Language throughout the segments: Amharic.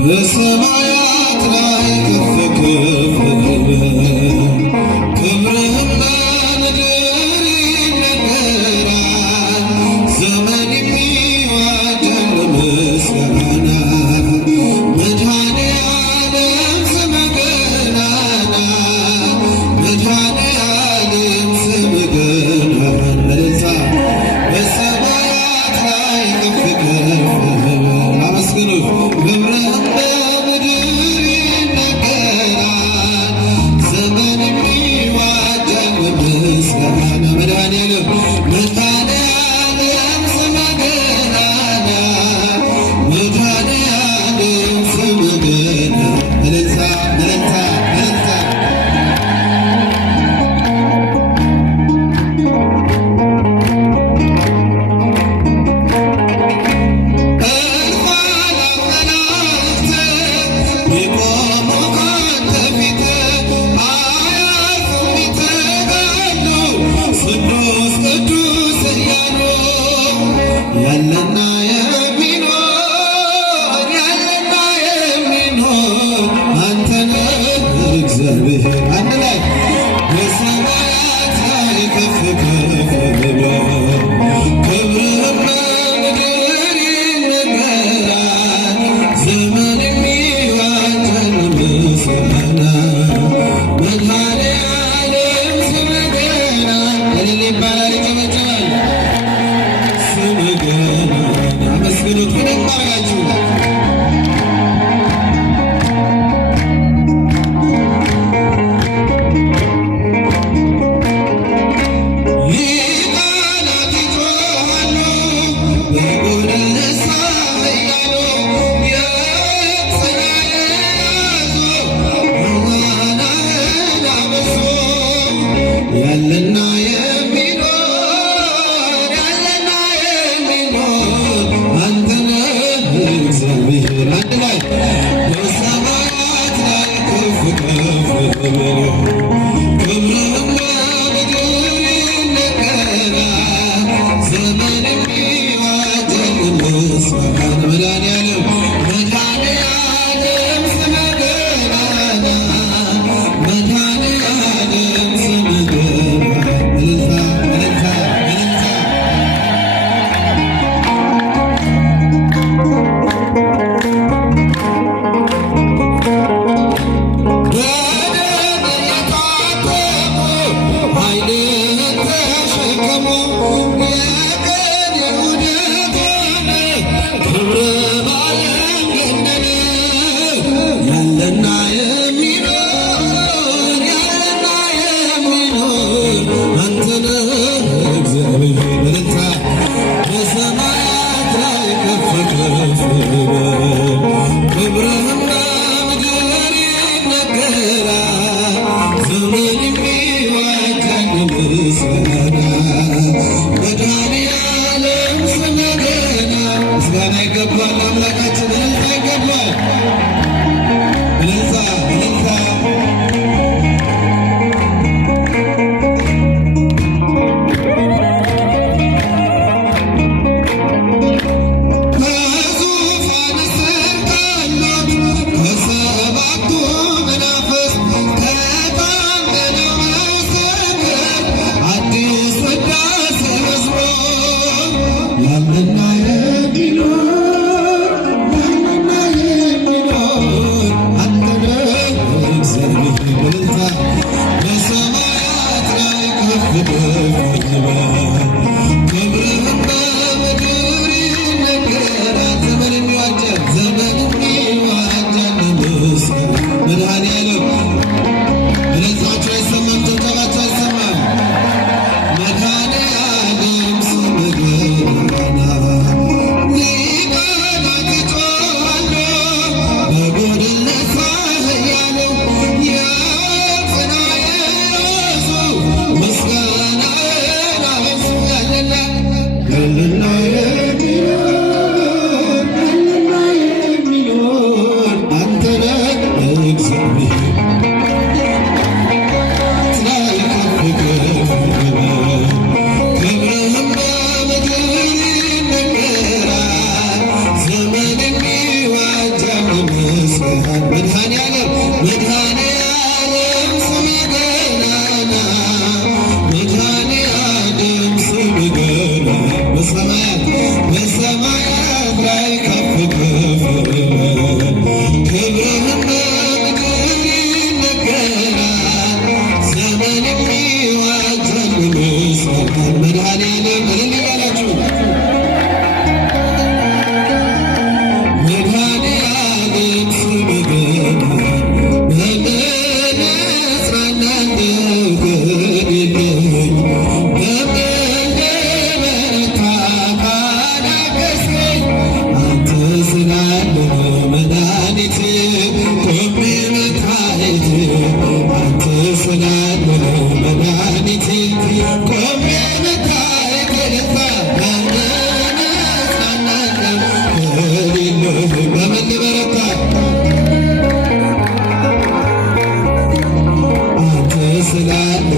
በሰማያት ላይ ከፍ ከፍ ክብርህም በምድር ይነገራል። ዘመን የሚዋጀን ምስጋና መድኃኔዓለም ስምህ ገናና መድኃኔዓለም ስምህ ገናና በሰማያት ላይ ከፍ ከፍ አመስግኑት። ክብርህም በምድር ይነገራል። መድኃኔዓለም መድኃኔዓለም ስምህ ገናና መድኃኔዓለም ስምህ ገናና በሰማያት ላይ ከፍ ከፍ ክብርህም በምድር ይነገራል ዘመን የሚዋጃል ይመስላል መድኃኔዓለም እልል እያላችሁ መድኃኔዓለም ስምህ ገናና በምን እጽናናለሁ ከሌለኝ በምን ልበረታ ካላገዝከኝ አንተ ስላለ መድኃኒቴ ቆሜ መታየቴ አንተ ስላለ መድኃኒቴ ቆሜ መታየቴ በምን እጽናናለሁ ከሌለኝ በምን ልበረታ አንተ ስላለ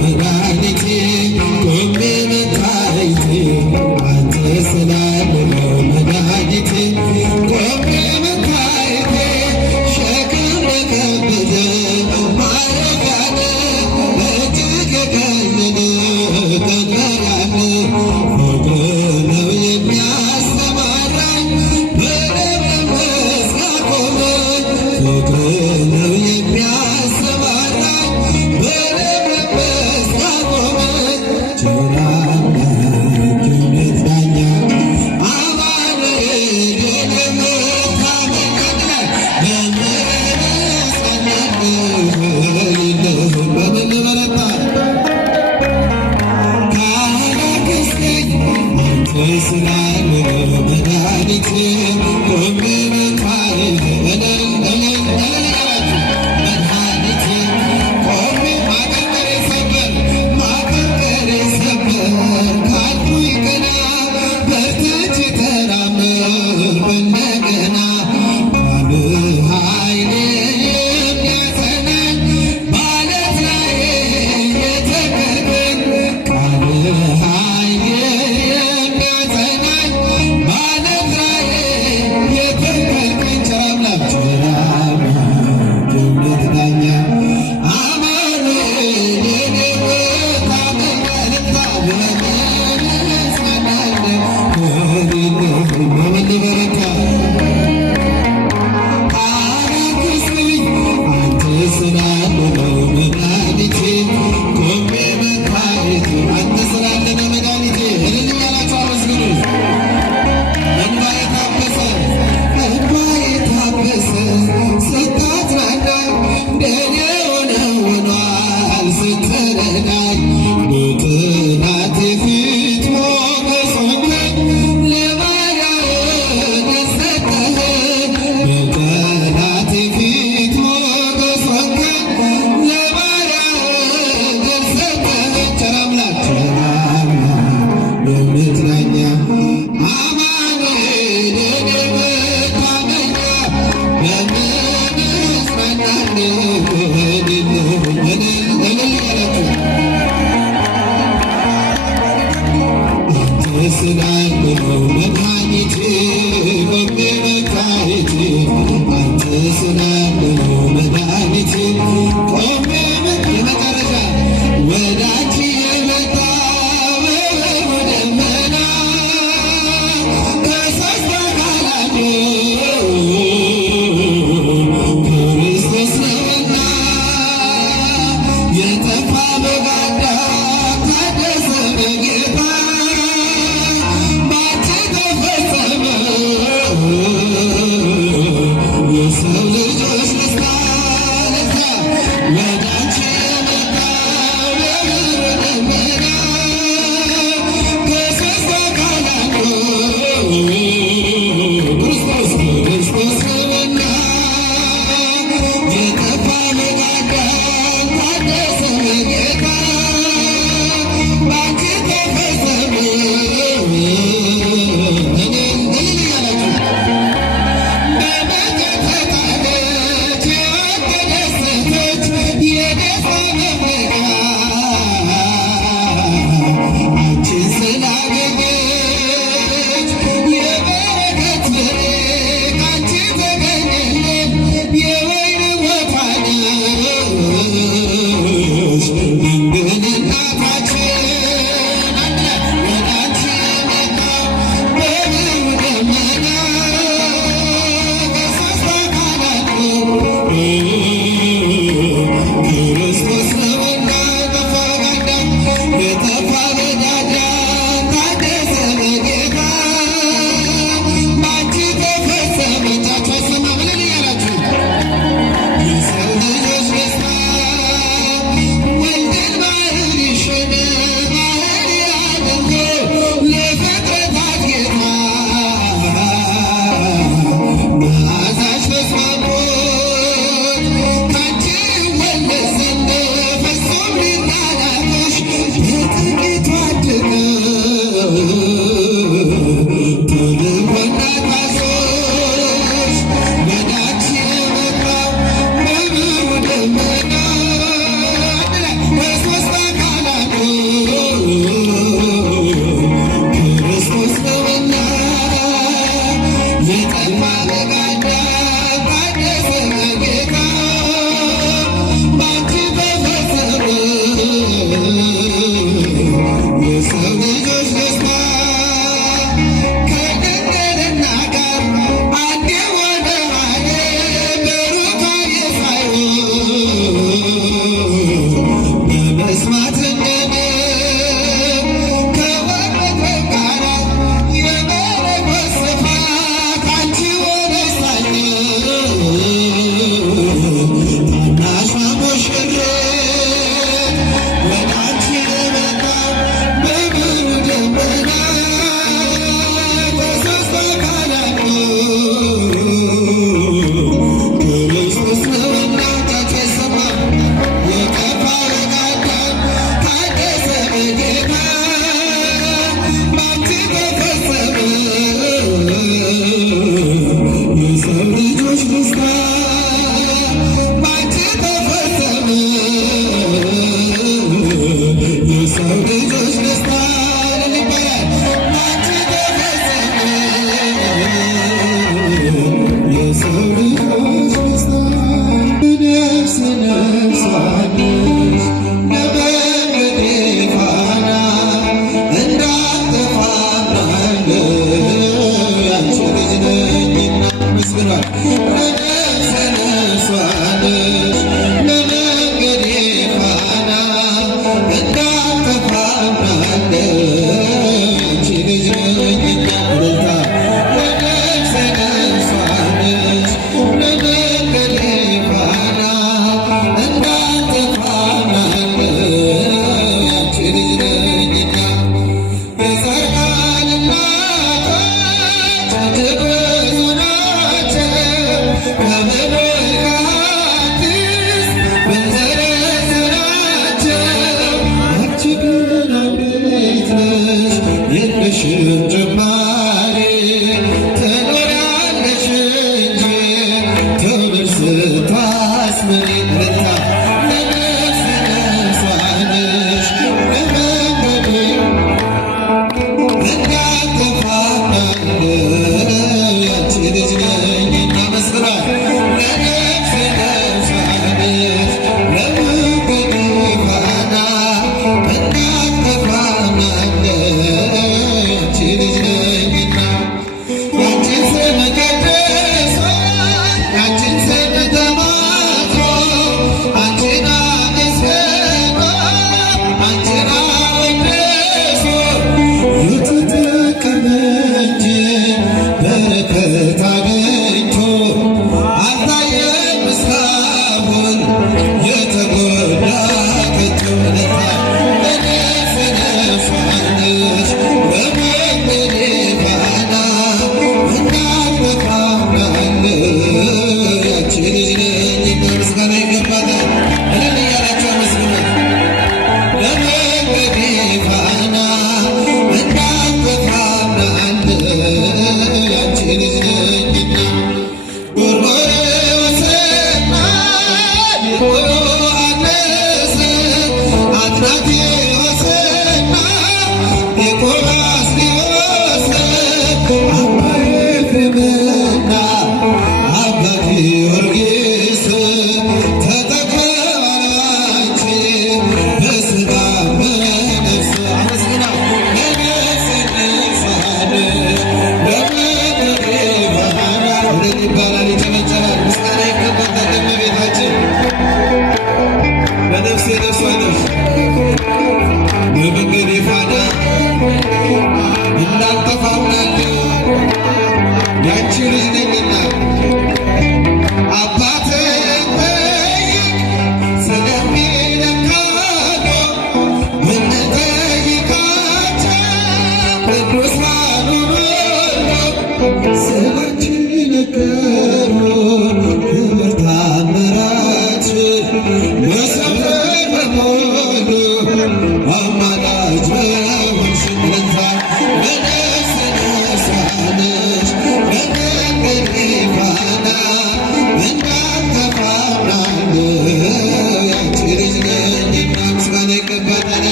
መድኃኒቴ ቆሜ መታየቴ አንተ ስላለ መድኃኒቴ ቆሜ መታየቴ ሸክም ለከበደ ማረፊያ ነህ እጅግ የቀለለ ቀንበር ያለህ ፍቅርህ ነው የሚያሰማራኝ በለምለም መስክ ያቆመኝ ፍቅርህ ነው የሚያሰማራኝ በለምለም መስክ ያቆመኝ ቸር አምላክ እውነት ዳኛ አማኑኤል የኔ መታመኛ በምሕረትህ እጽናናለሁ ከሌለህ በምን ልበረታ ካላገዝከኝ አንተ ስላለ መድኃኒቴ ቆሜ መታየቴ እልል እልል እልል እያላችሁ መድኃኒቴ ቆሜ ማቀንቀሬ ሰበር ካልኩኝ ቀና በርትቼ ተራመድኩ እንደገና ቃልህ ኃይሌ የሚያጸናኝ በዓለት ላይ የተከልከኝ ቃልህ ኃይሌ የሚያጸናኝ በዓለት ላይ የተከልከኝ ቸር አምላክ የእውነት ዳኛ አማኑኤል የኔ መታመኛ ልምጣ በምን እጽናናለሁ ከሌለህ በምን ልበረታ ካላገዝከኝ አንተ ስላለ መድኃኒቴ ቆሜ መታየቴ አንተ ስላለ መድኃኒቴ እልል እያላችሁ አመስግኑ። እንባ የታበሰ ስታጽናናኝ ደኔ ሆኗል ስትረዳኝ በጠላቴ ፊት ሞገስ ሆንከኝ ለባሪያህ ሰጠኸኝ በጠላቴ ፊት ሞገስ ሆንከኝ ለባሪያህ ሰጠኸኝ ቸር አምላክ የእውነት ዳኛ አማኑኤል የኔ መታመኛ በምን እጽናናለሁ ከሌለህ እልል እልል እያላችሁ አንተ ስላለ መድኃኒቴ ቆሜ መታየቴ አንተ ስላለ መድኃኒቴ ቆሜ የመጨረሻ ወደ አንቺ የመጣ ደመና ከሦስት አካል ክርስቶስ ነውና የጠፋ በጋዳ ታደሰ በጌታ ባንቺ ተፈጸመ የሰው ልጆች ደስታ ለታ ወደ አንቺ የመጣ ደመና ከሦስት አካል ክርስቶስ ነውና የጠፋ በጋዳ ታደሰ በጌታ ባንቺ ተፈጸመ እልል እያላችሁ በመከተታለ ደስታ ባንቺ ተፈጸመ የሰው ልጆች ደስታ ይባላል። ባንቺ ተፈጸመ የሰው ልጆች ደስታ ነፍስ ነፍስ አለሽ ለመንገዴ ፋና እንዳትጠፋ አምናለሁ ያንቺ ልጅ ነኝና መስግኗል። ነፍስ ነፍስ አለሽ ለመንገዴ ፋና እንዳትጠፋ አምናለሁ ያንቺ ልጅ ነኝና እልልታ ነፍስ ነፍስ አለሽ ለመንገዴ ፋና እንዳትጠፋ አምናለሁ ያንቺ ልጅ ነኝና የጻድቃን እናቶች እጅግ ብዙ ናቸው።